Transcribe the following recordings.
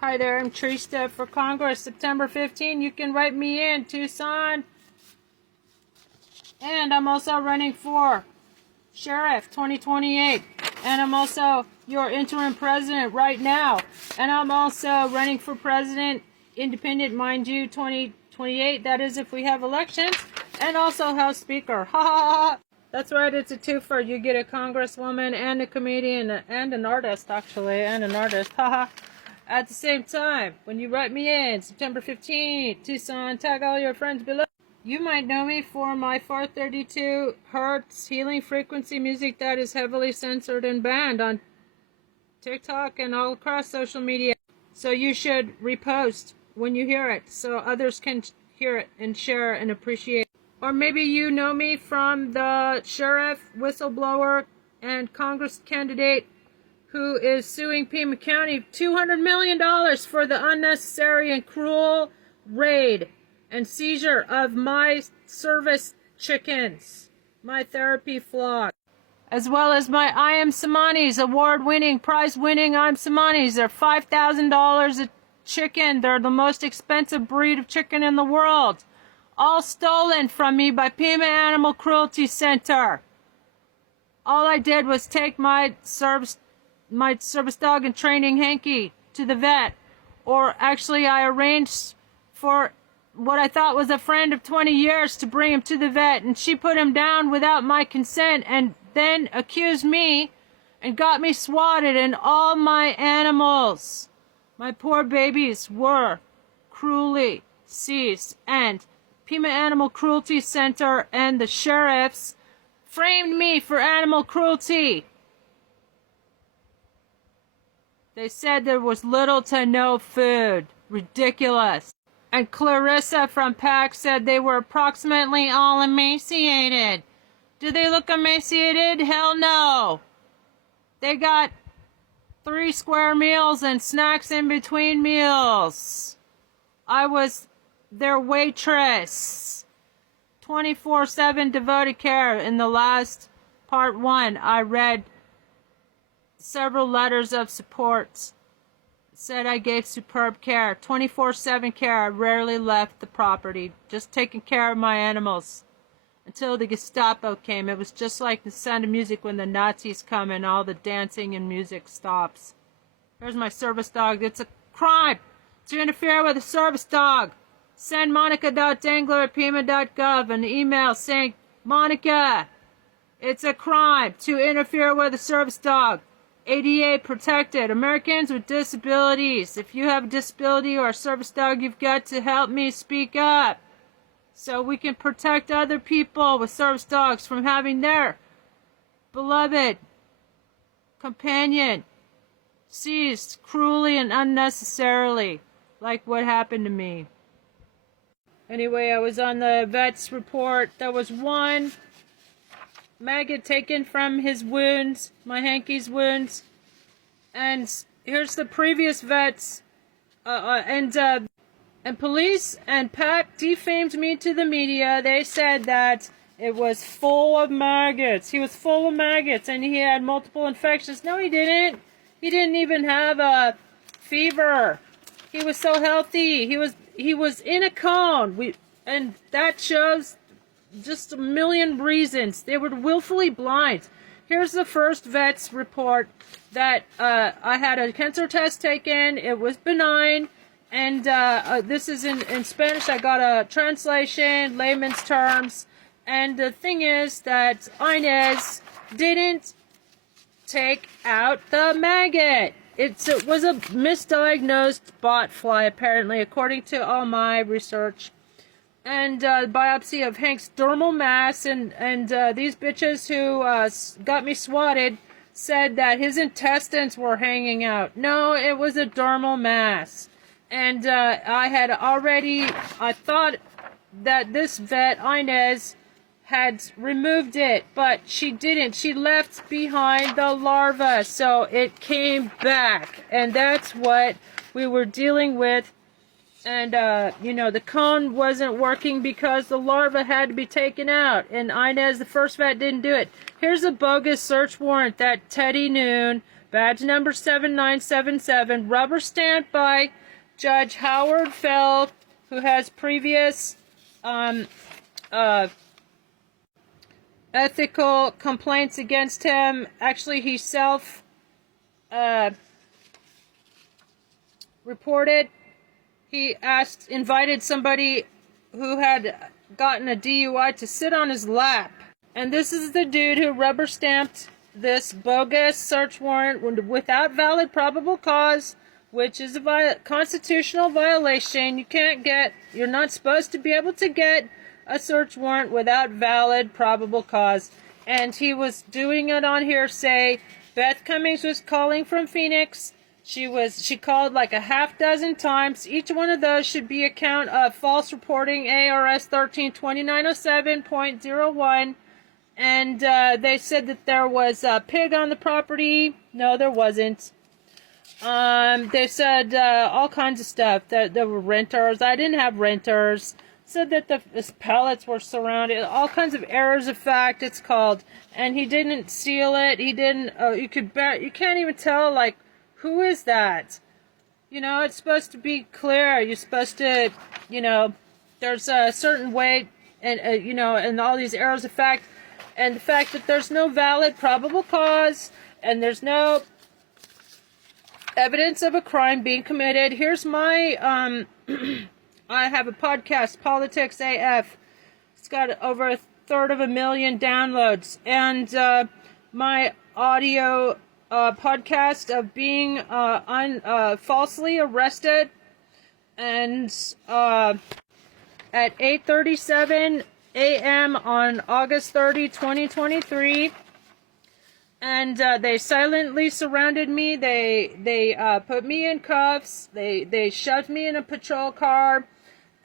Hi there, I'm Trista for Congress, September 15. You can write me in, Tucson. And I'm also running for Sheriff 2028. And I'm also your interim president right now. And I'm also running for president, independent, mind you, 2028. That is if we have elections. And also House Speaker. Ha ha ha. That's right, it's a twofer. You get a congresswoman and a comedian and an artist, actually, and an artist. Ha ha. At the same time, when you write me in, September 15th, Tucson, tag all your friends below. You might know me for my 432 Hertz healing frequency music that is heavily censored and banned on TikTok and all across social media. So you should repost when you hear it so others can hear it and share and appreciate it. Or maybe you know me from the sheriff, whistleblower, and Congress candidate who is suing Pima County $200 million for the unnecessary and cruel raid and seizure of my service chickens, my therapy flock, as well as my I Am Samanis award-winning, prize-winning I Am Samanis. They're $5,000 a chicken. They're the most expensive breed of chicken in the world. All stolen from me by Pima Animal Cruelty Center. All I did was take my service dog in training, Hanky, to the vet. Or actually I arranged for what I thought was a friend of 20 years to bring him to the vet, and she put him down without my consent and then accused me and got me swatted, and all my animals, my poor babies, were cruelly seized. And Pima Animal Cruelty Center and the sheriffs framed me for animal cruelty. They said there was little to no food. Ridiculous. And Clarissa from PAC said they were approximately all emaciated. Do they look emaciated? Hell no. They got 3 square meals and snacks in between meals. I was their waitress. 24/7 devoted care. In the last part 1, I read several letters of support. Said I gave superb care. 24/7 care. I rarely left the property. Just taking care of my animals. Until the Gestapo came. It was just like the Sound of Music when the Nazis come and all the dancing and music stops. Here's my service dog. It's a crime to interfere with a service dog. Send monica.dangler@pima.gov an email saying, Monica, it's a crime to interfere with a service dog. ADA protected. Americans with disabilities. If you have a disability or a service dog, you've got to help me speak up so we can protect other people with service dogs from having their beloved companion seized cruelly and unnecessarily, like what happened to me. Anyway, I was on the vet's report. There was 1 maggot taken from his wounds, my Hanky's wounds. And here's the previous vets. And police and PAC defamed me to the media. They said that it was full of maggots. He was full of maggots and he had multiple infections. No, he didn't. He didn't even have a fever. He was so healthy. He was in a cone. And that shows just a million reasons. They were willfully blind. Here's the first vet's report that I had a cancer test taken. It was benign. And this is in Spanish. I got a translation, layman's terms. And the thing is that Inez didn't take out the maggot. It was a misdiagnosed bot fly, apparently, according to all my research. And biopsy of Hank's dermal mass, and these bitches who got me swatted said that his intestines were hanging out. No, it was a dermal mass. And I thought that this vet, Inez, had removed it, but she didn't. She left behind the larva, so it came back. And that's what we were dealing with. And, the cone wasn't working because the larva had to be taken out. And Inez, the first vet, didn't do it. Here's a bogus search warrant that Teddy Noon badge number 7977, rubber stamped by Judge Howard Feld, who has previous ethical complaints against him. Actually, he reported. He invited somebody who had gotten a DUI to sit on his lap. And this is the dude who rubber stamped this bogus search warrant without valid probable cause, which is a constitutional violation. You're not supposed to be able to get a search warrant without valid probable cause. And he was doing it on hearsay. Beth Cummings was calling from Phoenix. She called like a half dozen times. Each one of those should be a count of false reporting, ARS 132907.01. And they said that there was a pig on the property. No, there wasn't. They said all kinds of stuff. That there were renters. I didn't have renters. Said that the pallets were surrounded. All kinds of errors of fact, it's called. And he didn't seal it. He didn't. You can't even tell, like, who is that? You know, it's supposed to be clear. You're supposed to, you know, there's a certain way, and you know, and all these errors of fact, and the fact that there's no valid probable cause, and there's no evidence of a crime being committed. Here's my, I have a podcast, Politics AF. It's got over 1/3 downloads, and my audio podcast of being falsely arrested, and at 8:37 a.m. on August 30, 2023, and they silently surrounded me. They put me in cuffs. They shoved me in a patrol car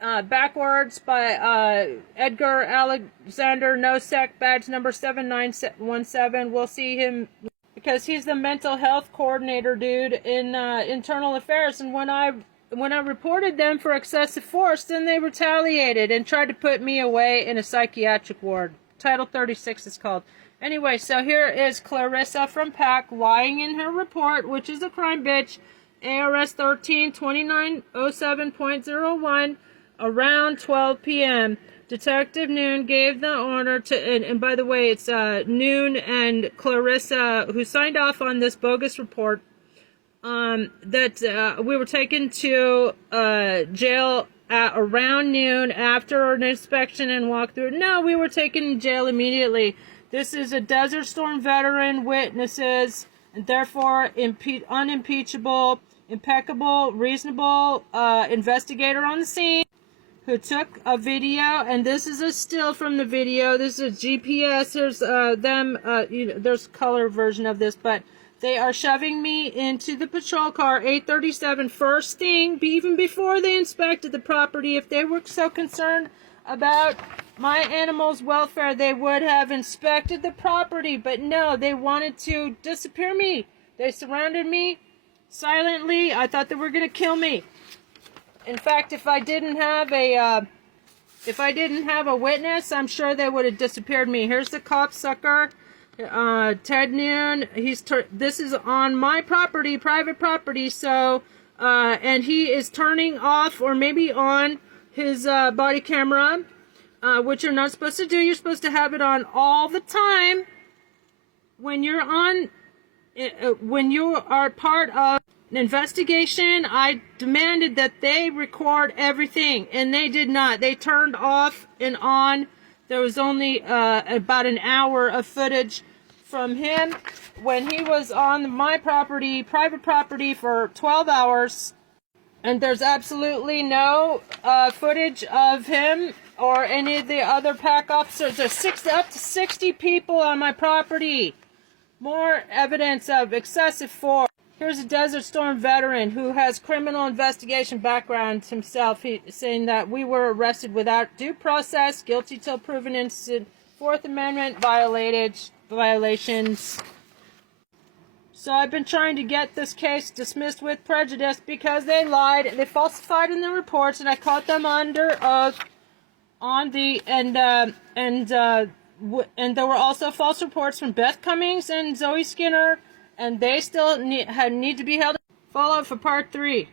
backwards by Edgar Alexander Nosek, badge number 7917. We'll see him because he's the mental health coordinator dude in internal affairs. And when I reported them for excessive force, then they retaliated and tried to put me away in a psychiatric ward. Title 36 is called. Anyway, so here is Clarissa from PAC lying in her report, which is a crime bitch, ARS 132907.01, around 12 p.m. Detective Noon gave the order to, and by the way, it's Noon and Clarissa who signed off on this bogus report, that we were taken to jail at around noon after an inspection and walkthrough. No, we were taken to jail immediately. This is a Desert Storm veteran, witnesses, and therefore unimpeachable, impeccable, reasonable investigator on the scene who took a video, and this is a still from the video. This is a GPS. There's there's a color version of this, but they are shoving me into the patrol car, 8:37, first thing, even before they inspected the property. If they were so concerned about my animals' welfare, they would have inspected the property. But no, they wanted to disappear me. They surrounded me silently. I thought they were going to kill me. In fact, if I didn't have a witness, I'm sure they would have disappeared me. Here's the copsucker. Ted Noon, this is on my property, private property, so, and he is turning off or maybe on his body camera, which you're not supposed to do. You're supposed to have it on all the time when you're when you are part of an investigation. I demanded that they record everything, and they did not. They turned off and on. There was only about an hour of footage from him when he was on my property, private property, for 12 hours. And there's absolutely no footage of him or any of the other PAC officers. There's up to 60 people on my property. More evidence of excessive force. Here's a Desert Storm veteran who has criminal investigation background himself. Saying that we were arrested without due process, guilty till proven innocent, Fourth Amendment violations. So I've been trying to get this case dismissed with prejudice because they lied, they falsified in the reports, and I caught them under oath on the and there were also false reports from Beth Cummings and Zoe Skinner and they still need to be held. Follow for part 3.